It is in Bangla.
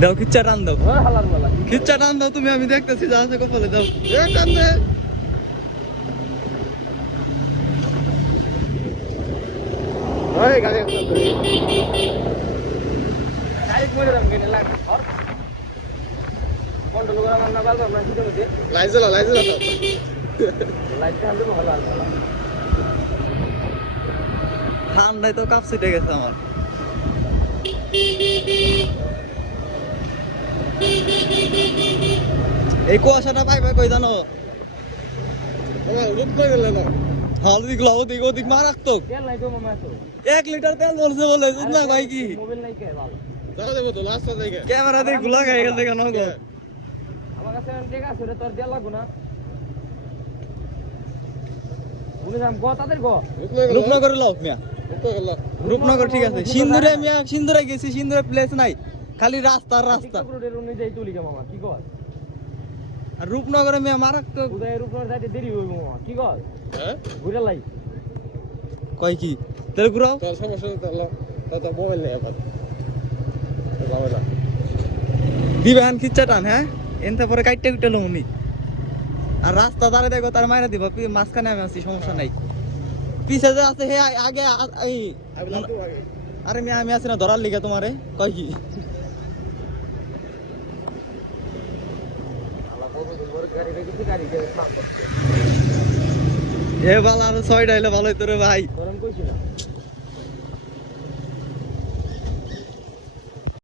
দাও খিচ্চা টান দাও, ওই হালার মালা খিচ্চা টান দাও তুমি, আমি দেখতেছি যা আছে কপালে দাও। এ টান দে। ওই গাড়ি গাড়ি করে রাম কেনে লাগ আর কন্ট্রোল করা না বাল না কি দেবে লাইট জ্বালা দাও। লাইট কান দেবো হালার মালা ঠান্ডায় তো কাপ ছিটে গেছে আমার। এই কুয়াশাটা পাইবে কই জানো? রূপ করে গেল না হাল দিক ওদিক ওদিক মারাত্মক। তেল নাই তো মামা তো 1 লিটার তেল বলছে বলে বুঝলা ভাই কি মোবাইল নাই কে বাল যাও দেবো তো লাস্ট থেকে ক্যামেরা দিয়ে গুলা খাই গেছে কেন গো? আমার কাছে ঠিক আছে রে তোর দেয়া লাগু না বুঝে যাম গো তাদের গো রূপনগর লাও মিয়া, রূপনগর ঠিক আছে। সিন্দুরে মিয়া, সিন্দুরে গেছি, সিন্দুরে প্লেস নাই, খালি রাস্তা রাস্তা। রোডের অনুযায়ী তুলি গে মামা কি কর আর রূপনগরে মিয়া মারাত্মক। উদয়ের উপর যাইতে দেরি হইব মামা কি কর হ্যাঁ ঘুরে লাই কয় কি তেল ঘুরাও তোর সমস্যা তো মোবাইল নেই আবার বাবা দিবেন খিচ্চা টান। হ্যাঁ এনতে পরে কাইটে কুটে লমুনি। আর রাস্তা দাঁড়ে দেখো তার মাইরা দিব, মাঝখানে আমি আছি, সমস্যা নাই। পিছে যে আছে হে আগে এই আরে মিয়া আমি আছি না ধরার লিগে তোমারে কয় কি এ বালা আর 6টা হইলে ভালো হইতো রে ভাই।